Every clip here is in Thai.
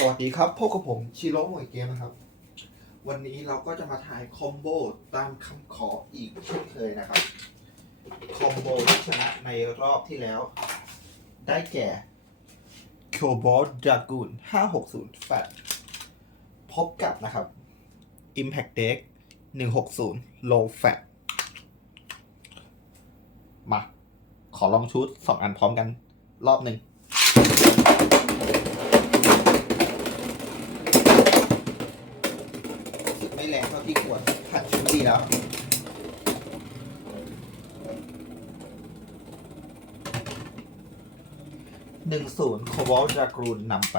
สวัสดีครับพบกับผมชิโร่หมวยเกมนะครับ วันนี้เราก็จะมาถ่ายคอมโบตามคำขออีกเช่นเคยนะครับ คอมโบที่ชนะในรอบที่แล้ว ได้แก่ c o b a l t Dragoon 560แฟตพบกับนะครับ Impact Deck 160 Low Fat มา ขอลองชุด 2 อันพร้อมกันรอบหนึ่ง รู้ ดีกว่าผัดชุดดีแล้วหนึ่งศูนย์โคบอลจากรูนนำไป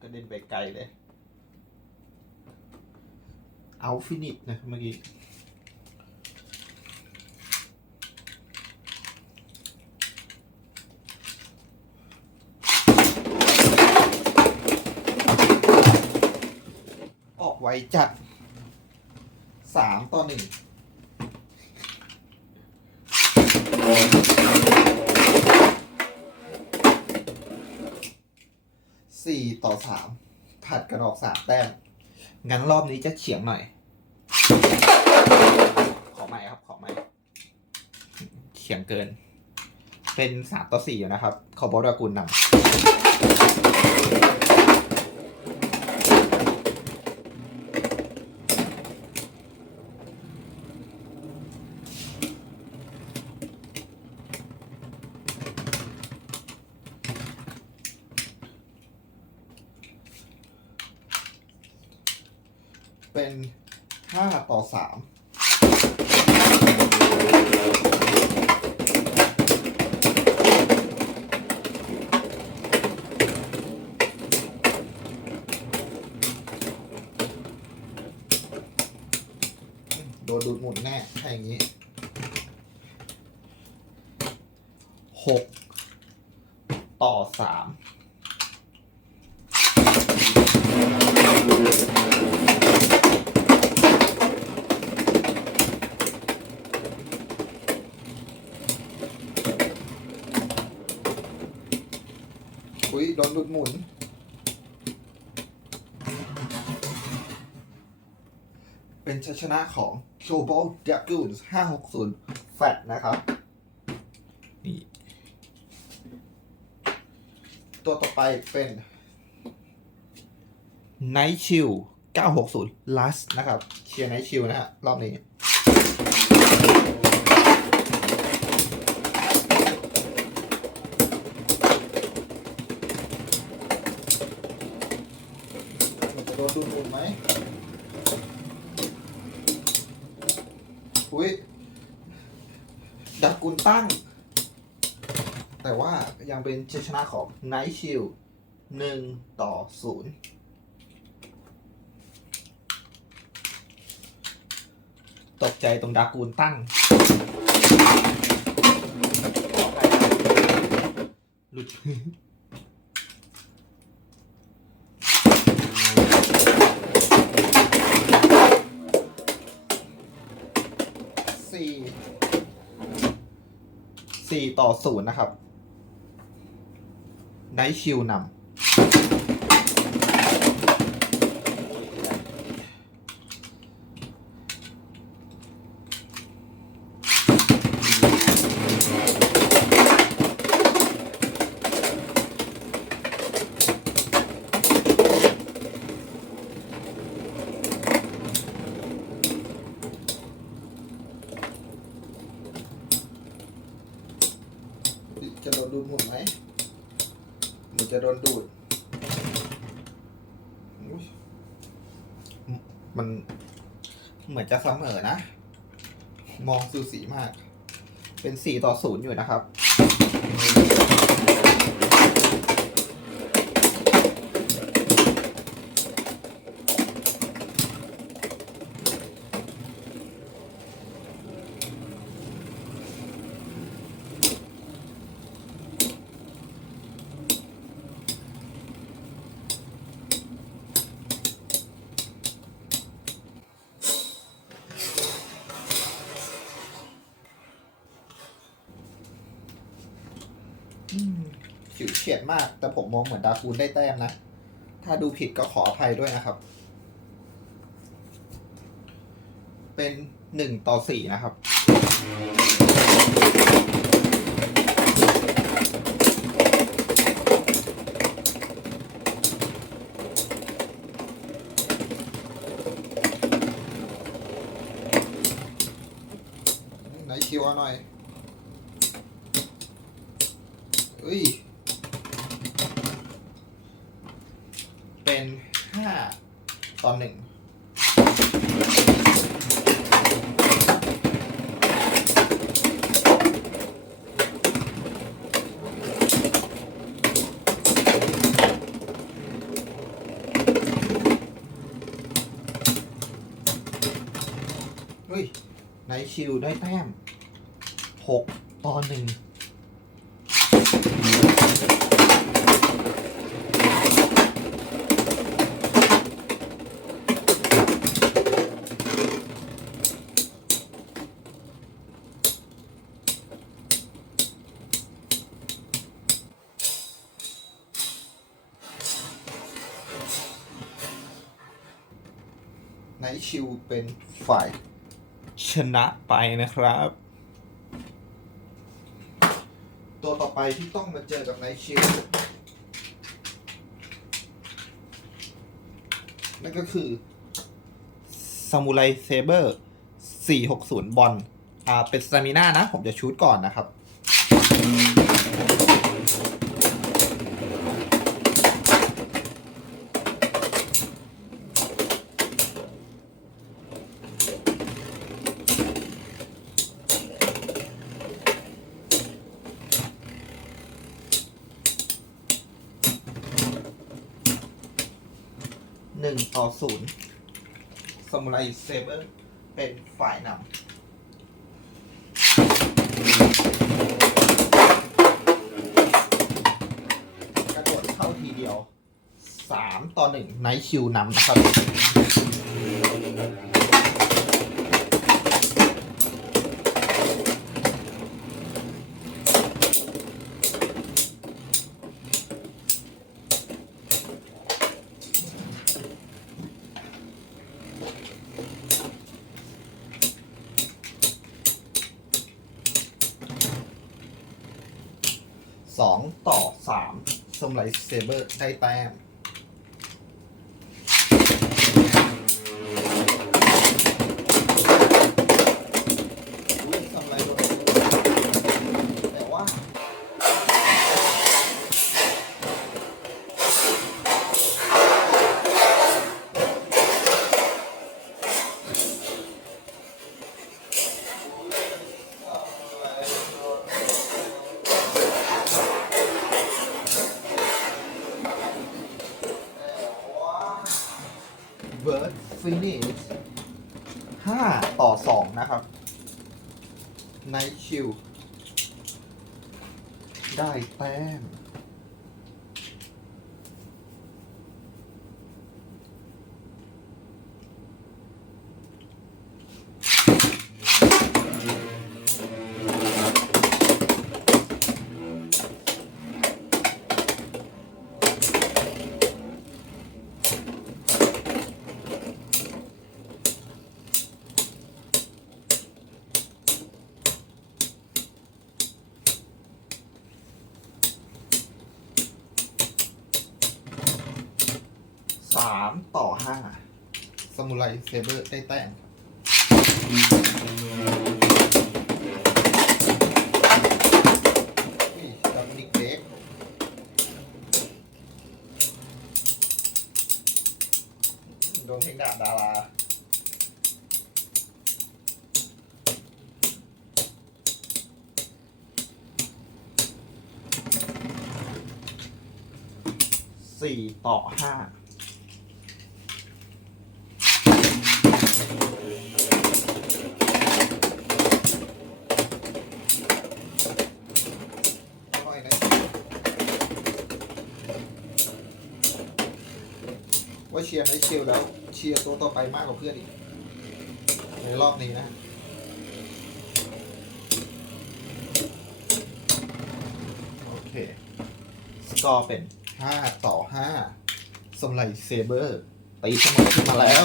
กระเด็นไปไกลเลย เอา ฟินิชนะเมื่อกี้ออกไวจัดสามต่อหนึ่งสี่ต่อสามผัดกันออกสามแต้มงั้นรอบนี้จะเฉียงหน่อย ขอใหม่ครับ ขอใหม่ เฉียงเกิน เป็นสามต่อสี่อยู่นะครับ ขอบอดากูลนำ เป็นห้าต่อสาม โดนดูดหมุนแน่ถ้าอย่างนี้ หกต่อสามอุ้ยโดนดูดหมุน เป็นชัยชนะของ c o b a l Dragoon 560 แฟตนะครับ นี่ ตัวต่อ ไปเป็น Night Chill 960 Last นะครับเชียร์ Night Chill นะฮะ รอบนี้ มันจะโดนดูดหมุนไหมอุ้ยดักกุลตั้ง แต่ว่ายังเป็นชัยชนะของ Night Shield หนึ่งต่อศูนย์ตกใจตรงดากูลตั้ง หลุดสี่สี่ต่อศูนย์นะครับ ได้คิวนำจะโดนดูดหมุนไหมหรือจะโดนดูดอุ๊ยมันเหมือน จะเสมอนะ มองสูสีมาก เป็นสี่ต่อศูนย์อยู่นะครับ อ ฉี ยดมาก แต่ผมมองเหมือนดาคูนได้แต้มนะ ถ้าดูผิดก็ขออภัยด้วยนะครับ เป็นหนึ่งต่อสี่นะครับ ไหนคิวเอาหน่อยเอ้ย เป็นห้าต่อหนึ่งเฮ้ยไนชิลได้แต้มหกต่อหนึ่ง ชิลเป็นฝ่ายชนะไปนะครับ ตัวต่อไปที่ต้องมาเจอกับไนท์ชิลนั่นก็คือซามูไรเซเบอร์460 บอลอ่าเป็นสตามิน่านะ ผมจะชูดก่อนนะครับ หนึ่งต่อศูนย์สมุไรเซเบอร์เป็นฝ่ายนำกระโดดเข้าทีเดียวสามต่อหนึ่งไนท์คิวนำนะครับ สองต่อสามสมไล เซเบอร์ได้แต้ม ได้แต้ม สมุไรเซเบอร์ได้แต้มนี่ดอมินิกเบกโดนเพลงดาบดาราสี่ต่อห้า ค่อยนะว่าเชียร์ไม่เชียร์แล้ว เชียร์ตัวต่อไปมากกว่าเพื่อนอีก ในรอบนี้นะโอเค สกอร์เป็นห้าต่อห้าสมไลเซเบอร์ตีเสมอขึ้นมาแล้ว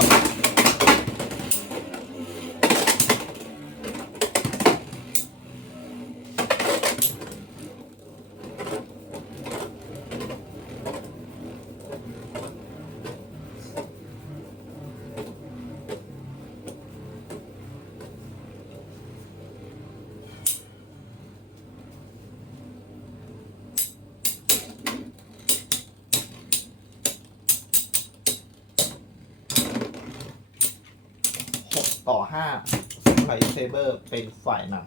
ห้าไลท์เซเบอร์เป็นฝ่ายนำ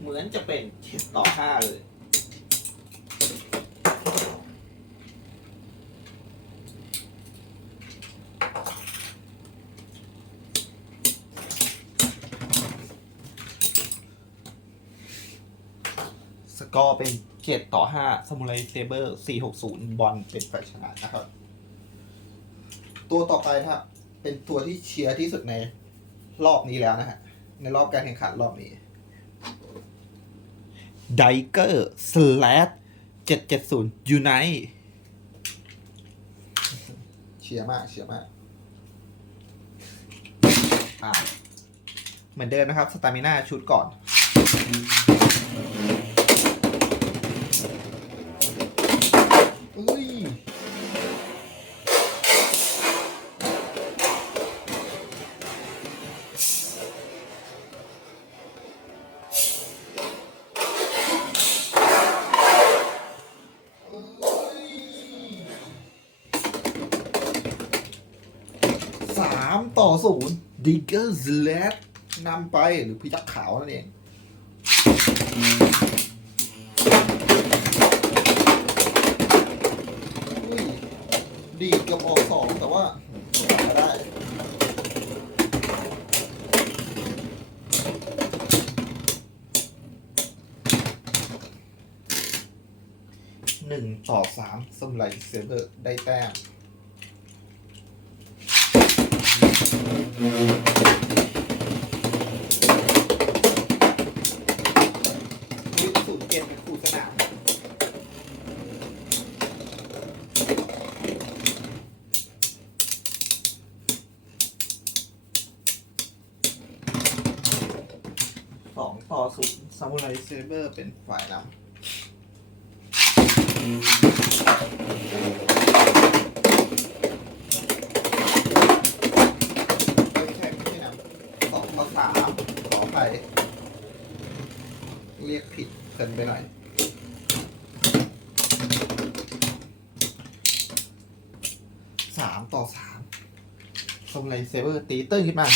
เหมือนจะเป็น ต่อห้าเลย สกอร์เป็นเจ็ดต่อห้าสมุไรเซเบอร์สี่หกศูนย์บอลเป็นฝ่ายชนะนะครับ ตัวต่อไปนะครับ เป็นตัวที่เชียร์ที่สุดในรอบนี้แล้วนะฮะ ในรอบการแข่งขันรอบนี้ ไดเกอร์สแลดเจ็ดเจ็ดศูนย์ยูไนเชียร์มากเชียร์มากอ่าเหมือนเดิมนะครับสตามิน่าชุดก่อน อุ้ย นย์ดิเกอร์สเลดนำไปหรือพิทักษ์ขาวนั่นเองดีเกับออกสองแต่ว่าได้หนึ่งต่อสามสมไลเซเบอร์ได้แต้ม เป็นฝ่ายนำไม่ใช่ไม่ใช่นำสองต่อสามขอไปเรียกผิดเกินไปหน่อยสามต่อสามสมไลเซเบอร์ตีเตื้นขึ้นมา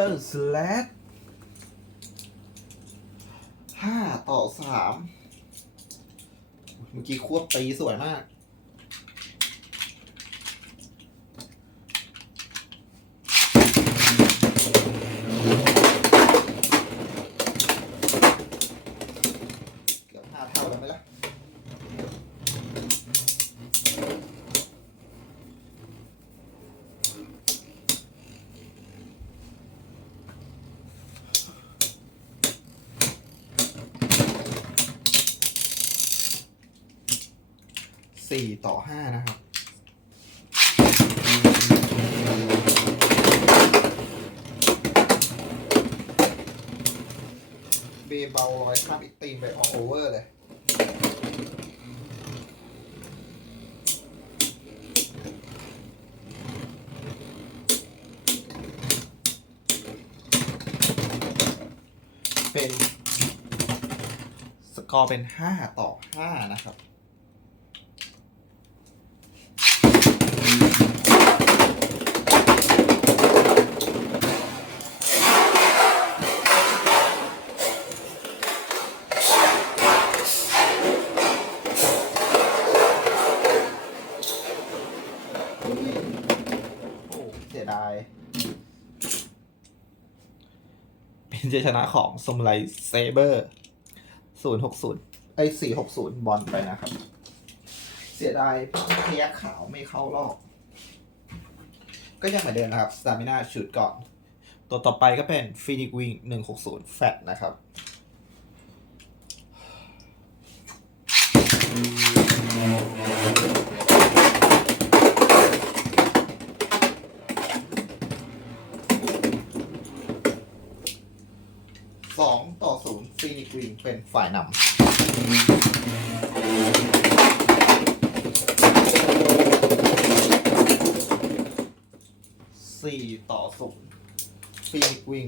ดิกเกอสแลดห้าต่อสามเมื่อกี้ควบตีสวยมากอบห้าเท่าแล้วไหมล่ะ สี่ต่อห้านะครับ เบเบาลอยข้ามอีกตีมไปออกโอเวอร์เลยเป็น สกอร์เป็น 5 ต่อ 5 นะครับ โอ้เสียดาย เป็ นชัยชนะของสมไลเซเบอร์ศูนย์หกศูนย์ไอ้สี่หกศูนย์บอลไปนะครับ เสียดายเทียขาวไม่เข้ารอบ ก็ยังเหมือนเดิมนะครับสตามิน่าชุดก่อน ตัวต่อไปก็เป็นฟินิกวิงหนึ่งหกศูนย์แฟตนะครับ สองต่อศูนย์ฟินิกวิง เป็นฝ่ายนำสี่ต่อศูนย์ฟินิกวิง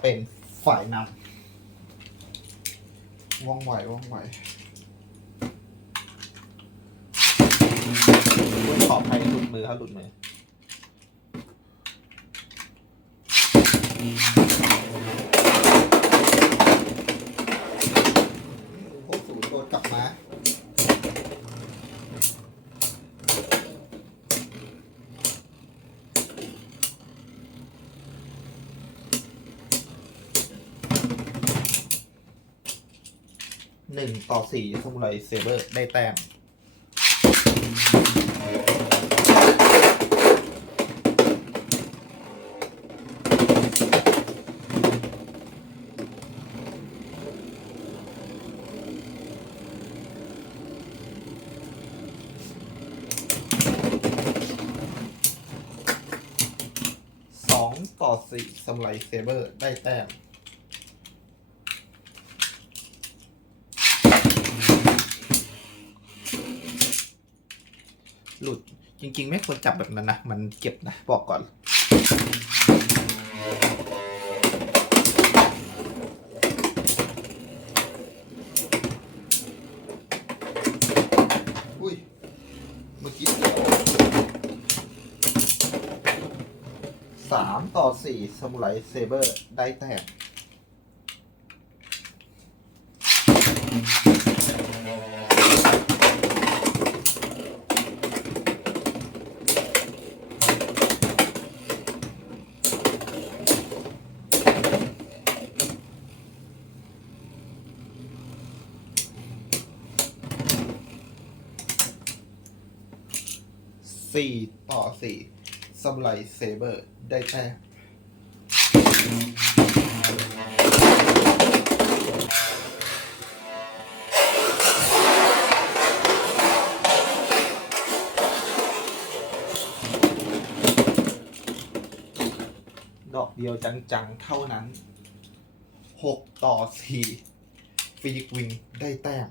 เป็นฝ่ายนำว่องไวว่องไวขออภัยหลุดมือครับหลุดมือ หกศูนย์โดนกลับมา หนึ่งต่อสี่สมุไรเซเบอร์ได้แต้มสองต่อสี่สมุไรเซเบอร์ได้แต้ม ริง ๆ ไม่ควรจับแบบนั้นนะ มันเจ็บนะ บอกก่อน อุ้ย เมื่อกี้เสียวสามต่อสี่สมุไรเซเบอร์ได้แต้ม สี่ต่อสี่สมไรเซเบอร์ได้แต้มดอกเดียวจังๆ เท่านั้นหกต่อสี่ฟินิกวิงได้แต้ม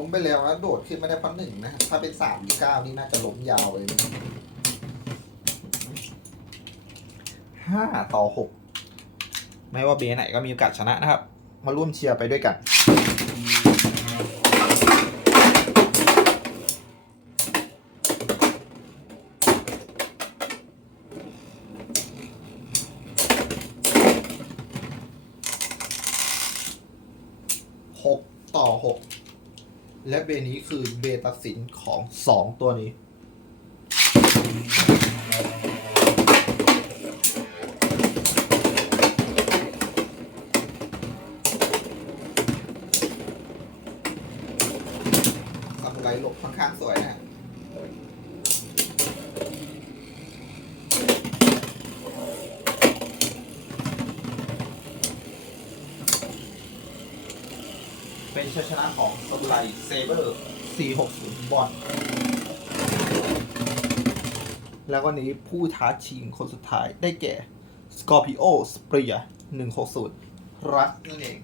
ล้มไปแล้วนะโดดขึ้นไม่ได้เพราะหนึ่งนะถ้าเป็นสามหรือเก้านี่น่าจะล้มยาวเลยนะห้าต่อหกไม่ว่าเบไหนก็มีโอกาสชนะนะครับ มาร่วมเชียร์ไปด้วยกัน หกต่อหก และ เบนี้คือเบตัดสินของสองตัวนี้ ซามูไรหลบค่อนข้างสวยนะ เป็นชัยชนะ ของซามูไรเซเบอร์460บอลแล้วก็นี้ผู้ท้าชิงคนสุดท้ายได้แก่ Scorpio s p r e e 160รัสนั่นเอง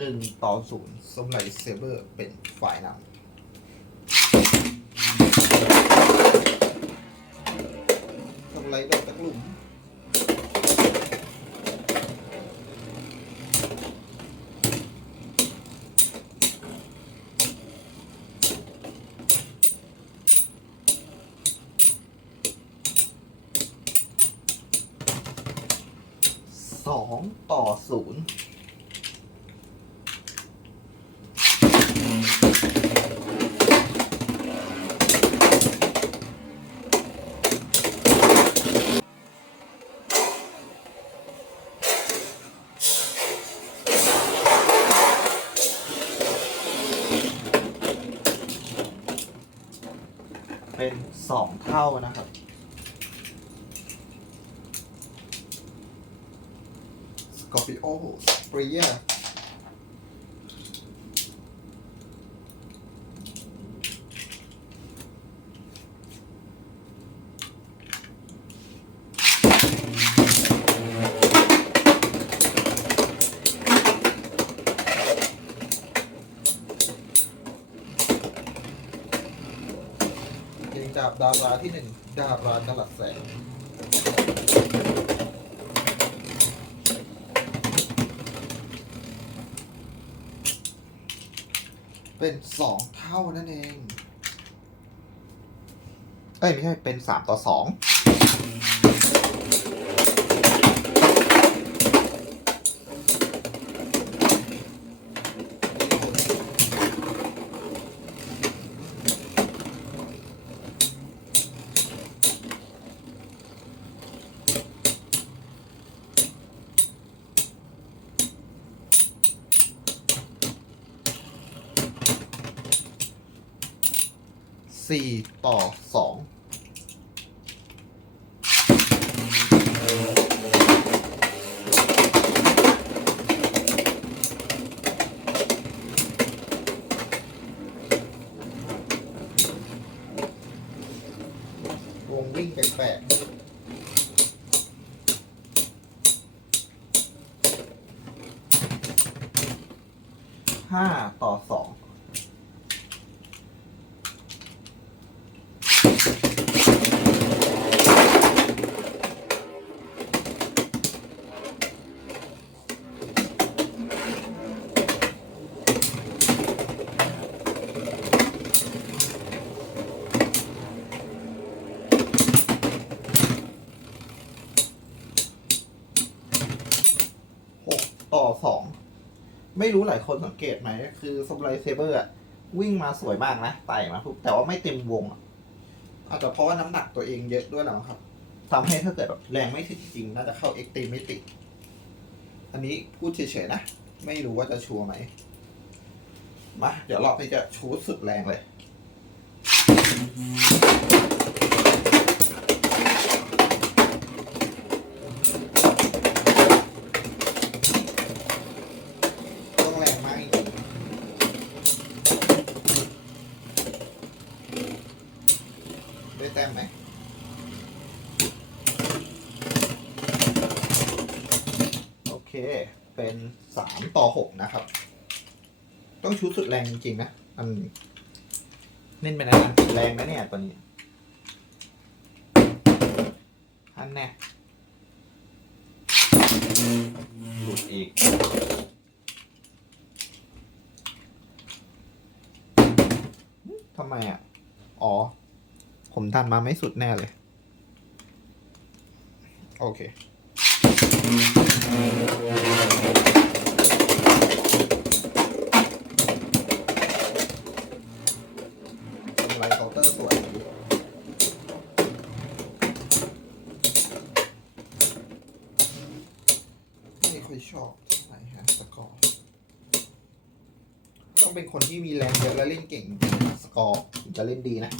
หนึ่งต่อ ศูนย์สมไลเซเบอร์เป็นฝ่ายนำสมไลโดนตะกลุ่ม สองเท่านะครับสกอร์ปิโอสเปรียเองจากดา ราที่หนึ่งดาราตลัดแสงเป็นสองเท่านั่นเอง เอ้ย ไม่ใช่ เป็นสามต่อสอง สี่ต่อสองวงวิ่งแปลกๆห้าต่อสอง หกต่อสอง ไม่ รู้หลายคนสังเกตไหมคือสมไลเซเบอร์อะวิ่งมาสวยมากนะไต่มาปุ๊บแต่ว่าไม่เต็มวงอะอาจจะเพราะว่าน้ำหนักตัวเองเยอะด้วยแหละมั้งครับทำให้ถ้าเกิดแบบแรงไม่ถึงจริงน่าจะเข้าเอ็กตีไม่ติดอันนี้พูดเฉยๆนะ ไม่รู้ว่าจะชัวร์ไหมมาเดี๋ยวรอบนี้จะชูสุดแรงเลย ต้องแรงมากจริงๆได้แต้มไหม โอเค เป็นสามต่อหกนะครับ ต้องชูสุดแรงจริงๆนะอันเล่นไปนานๆแรงนะเนี่ยตัวนี้อันแน่หลุดอีกทำไมอะ อ๋อ ผมดันมาไม่สุดแน่เลย โอเค ไลท์เคาน์เตอร์สวยดีนี่ค ค่อยชอบเท่าไหร่ฮะสกอร์ ต้องเป็นคนที่มีแรงเยอะและเล่ นเก่งสกอร์ถึงจะเล่นดีนะ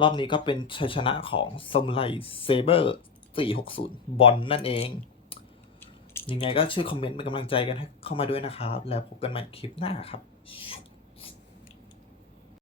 รอบนี้ก็เป็นชัยชนะของซามูไรเซเบอร์460 บอลนั่นเอง ยังไงก็ช่วยคอมเมนต์เป็นกำลังใจกันให้เข้ามาด้วยนะครับ แล้วพบกันใหม่คลิปหน้าครับ